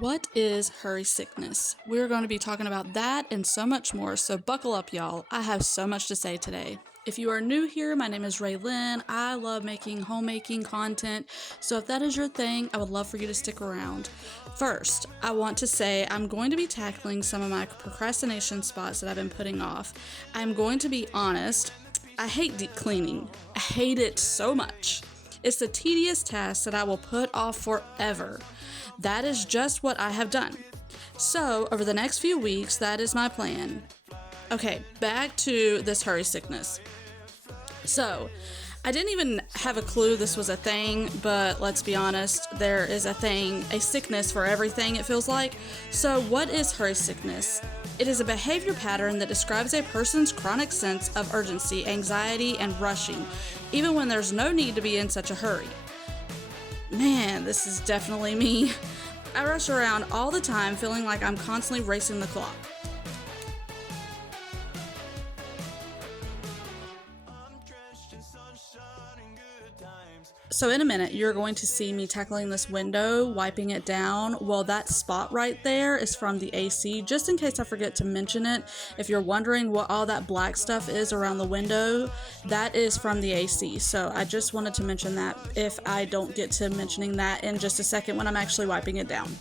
What is hurry sickness? We're going to be talking about that and so much more, so buckle up, y'all. I have so much to say today. If you are new here, my name is Raylynn. I love making homemaking content, so if that is your thing, I would love for you to stick around. First, I want to say I'm going to be tackling some of my procrastination spots that I've been putting off. I'm going to be honest, I hate deep cleaning. I hate it so much. It's a tedious task that I will put off forever. That is just what I have done. So, over the next few weeks, that is my plan. Okay, back to this hurry sickness. So, I didn't even have a clue this was a thing, but let's be honest, there is a thing, a sickness for everything, it feels like. So, what is hurry sickness? It is a behavior pattern that describes a person's chronic sense of urgency, anxiety, and rushing, even when there's no need to be in such a hurry. Man, this is definitely me. I rush around all the time feeling like I'm constantly racing the clock. So in a minute, you're going to see me tackling this window, wiping it down. Well, that spot right there is from the AC, just in case I forget to mention it. If you're wondering what all that black stuff is around the window, that is from the AC. So I just wanted to mention that if I don't get to mentioning that in just a second when I'm actually wiping it down.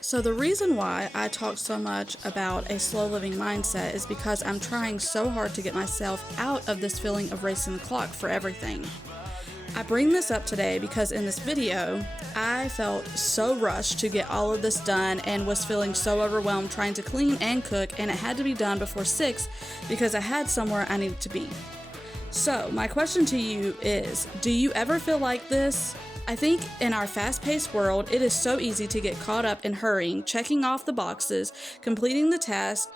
So the reason why I talk so much about a slow living mindset is because I'm trying so hard to get myself out of this feeling of racing the clock for everything. I bring this up today because in this video, I felt so rushed to get all of this done and was feeling so overwhelmed trying to clean and cook, and it had to be done before 6 because I had somewhere I needed to be. So my question to you is, do you ever feel like this? I think in our fast-paced world, it is so easy to get caught up in hurrying, checking off the boxes, completing the task,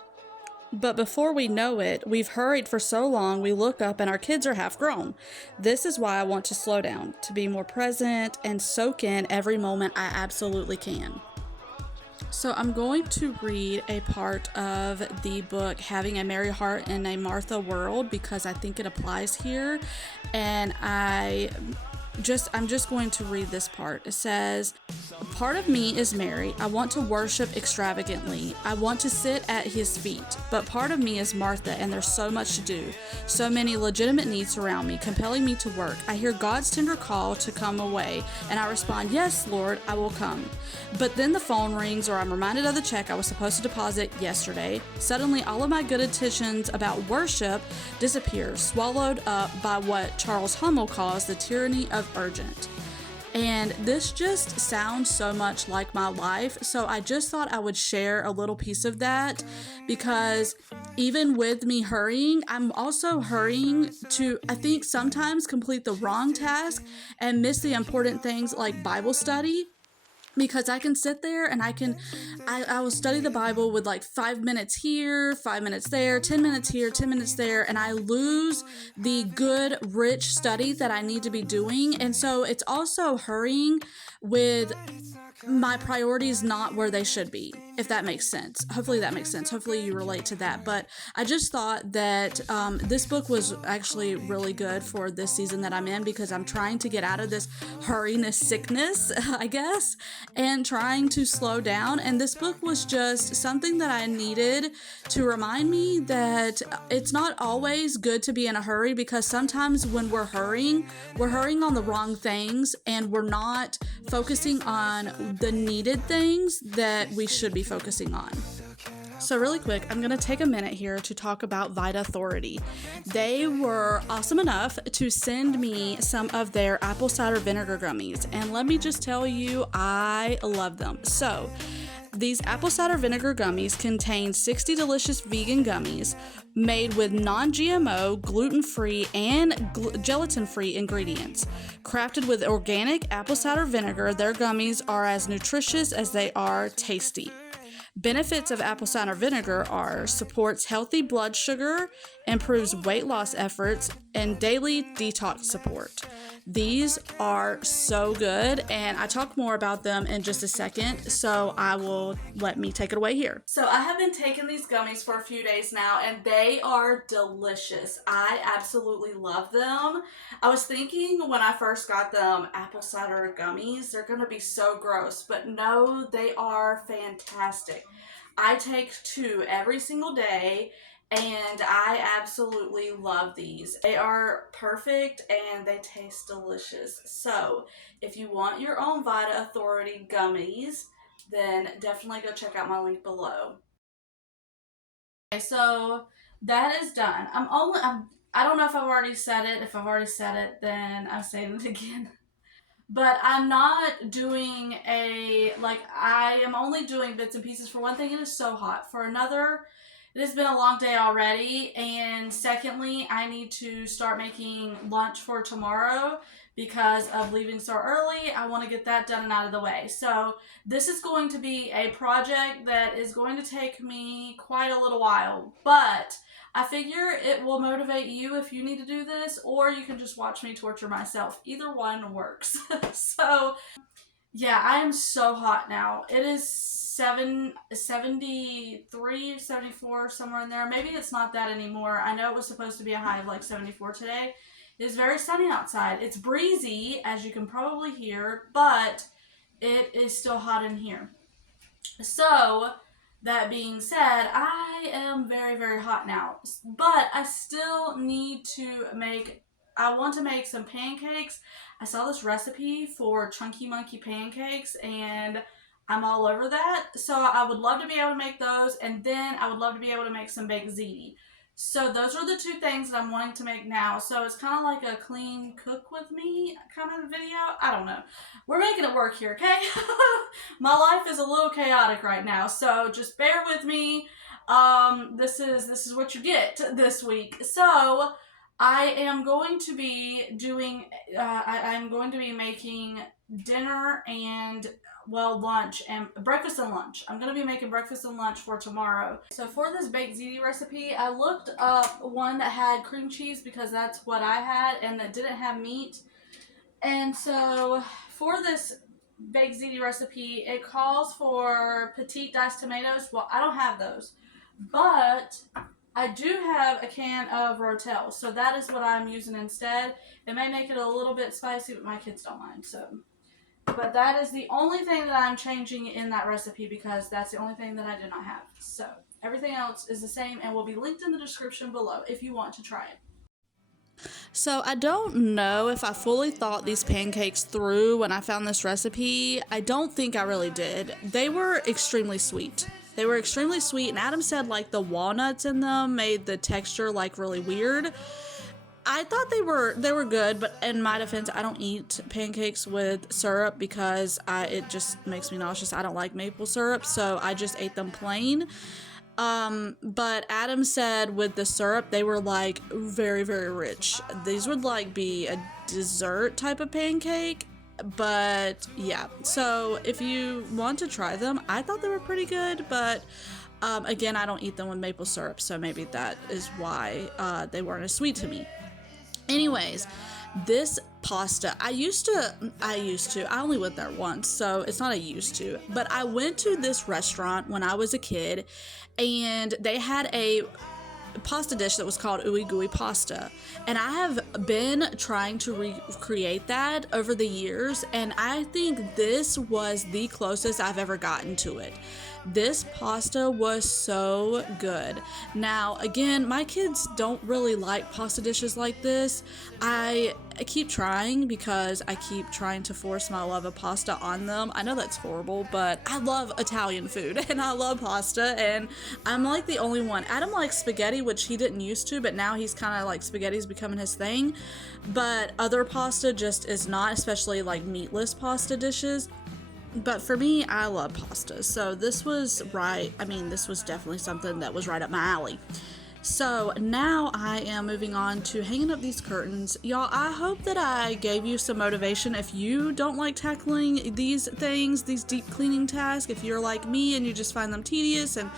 but before we know it, we've hurried for so long we look up and our kids are half grown. This is why I want to slow down, to be more present and soak in every moment I absolutely can. So I'm going to read a part of the book, Having a Merry Heart in a Martha World, because I think it applies here, and I'm just going to read this part. It says, "Part of me is Mary. I want to worship extravagantly. I want to sit at his feet. But part of me is Martha, and there's so much to do. So many legitimate needs around me, compelling me to work. I hear God's tender call to come away, and I respond, 'Yes, Lord, I will come.' But then the phone rings, or I'm reminded of the check I was supposed to deposit yesterday. Suddenly, all of my good intentions about worship disappear, swallowed up by what Charles Hummel calls the tyranny of urgent." And this just sounds so much like my life, so I just thought I would share a little piece of that, because even with me hurrying, I'm also hurrying to, I think, sometimes complete the wrong task and miss the important things like Bible study. Because I can sit there and I will study the Bible with like 5 minutes here, 5 minutes there, 10 minutes here, 10 minutes there, and I lose the good, rich study that I need to be doing. And so it's also hurrying with my priorities not where they should be, if that makes sense. Hopefully that makes sense. Hopefully you relate to that. But I just thought that this book was actually really good for this season that I'm in, because I'm trying to get out of this hurriness sickness, I guess, and trying to slow down. And this book was just something that I needed to remind me that it's not always good to be in a hurry, because sometimes when we're hurrying on the wrong things, and we're not focusing on the needed things that we should be focusing on. So really quick, I'm going to take a minute here to talk about Vitauthority. They were awesome enough to send me some of their apple cider vinegar gummies, and let me just tell you, I love them. So these apple cider vinegar gummies contain 60 delicious vegan gummies made with non-GMO, gluten-free, and gelatin-free ingredients. Crafted with organic apple cider vinegar, their gummies are as nutritious as they are tasty. Benefits of apple cider vinegar are supports healthy blood sugar, improves weight loss efforts, and daily detox support. These are so good, and I talk more about them in just a second, so I will let me take it away here. So I have been taking these gummies for a few days now, and they are delicious. I absolutely love them. I was thinking when I first got them, apple cider gummies, they're gonna be so gross, but no, they are fantastic. I take 2 every single day, and I absolutely love these. They are perfect and they taste delicious. So if you want your own Vitauthority gummies, then definitely go check out my link below. Okay, so that is done. I don't know if I've already said it. If I've already said it, then I'm saying it again. But I'm not doing I am only doing bits and pieces. For one thing, it is so hot. For another, it has been a long day already. And secondly, I need to start making lunch for tomorrow because of leaving so early. I want to get that done and out of the way. So this is going to be a project that is going to take me quite a little while. But I figure it will motivate you if you need to do this, or you can just watch me torture myself. Either one works. So, yeah, I am so hot now. It is 73, 74, somewhere in there. Maybe it's not that anymore. I know it was supposed to be a high of like 74 today. It is very sunny outside. It's breezy, as you can probably hear, but it is still hot in here. So, that being said, I am very, very hot now, but I still need to I want to make some pancakes. I saw this recipe for Chunky Monkey pancakes, and I'm all over that. So I would love to be able to make those, and then I would love to be able to make some baked ziti. So those are the 2 things that I'm wanting to make now. So it's kind of like a clean cook with me kind of video. I don't know. We're making it work here, okay? My life is a little chaotic right now, so just bear with me. This is what you get this week. So I am going to be doing, I'm going to be making dinner and lunch and breakfast and lunch. I'm going to be making breakfast and lunch for tomorrow. So for this baked ziti recipe, I looked up one that had cream cheese because that's what I had, and that didn't have meat. And so for this baked ziti recipe, it calls for petite diced tomatoes. Well, I don't have those, but I do have a can of Rotel, so that is what I'm using instead. It may make it a little bit spicy, but my kids don't mind, so. But that is the only thing that I'm changing in that recipe because that's the only thing that I did not have. So everything else is the same and will be linked in the description below if you want to try it. So I don't know if I fully thought these pancakes through when I found this recipe. I don't think I really did. They were extremely sweet. They were extremely sweet, and Adam said like the walnuts in them made the texture like really weird. I thought they were good, but in my defense, I don't eat pancakes with syrup because it just makes me nauseous. I don't like maple syrup, so I just ate them plain. But Adam said with the syrup, they were like very, very rich. These would like be a dessert type of pancake, but yeah. So if you want to try them, I thought they were pretty good, but again, I don't eat them with maple syrup, so maybe that is why they weren't as sweet to me. Anyways, this pasta, I only went there once, so it's not a used to, but I went to this restaurant when I was a kid, and they had a pasta dish that was called ooey gooey pasta, and I have been trying to recreate that over the years, and I think this was the closest I've ever gotten to it. This pasta was so good. Now, again, my kids don't really like pasta dishes like this. I keep trying because I keep trying to force my love of pasta on them. I know that's horrible, but I love Italian food and I love pasta, and I'm like the only one. Adam likes spaghetti, which he didn't used to, but now he's kind of like spaghetti's becoming his thing. But other pasta just is not, especially like meatless pasta dishes. But for me, I love pasta, so this was right. I mean, this was definitely something that was right up my alley. So now I am moving on to hanging up these curtains. Y'all, I hope that I gave you some motivation if you don't like tackling these things, these deep cleaning tasks. If you're like me and you just find them tedious and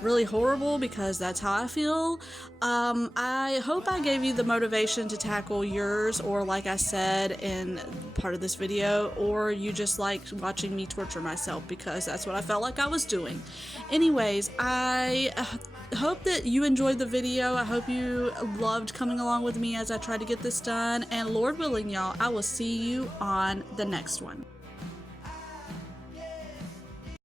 really horrible, because that's how I feel. I hope I gave you the motivation to tackle yours, or like I said in part of this video, or you just like watching me torture myself because that's what I felt like I was doing. Anyways, I hope that you enjoyed the video. I hope you loved coming along with me as I tried to get this done, and Lord willing, y'all, I will see you on the next one.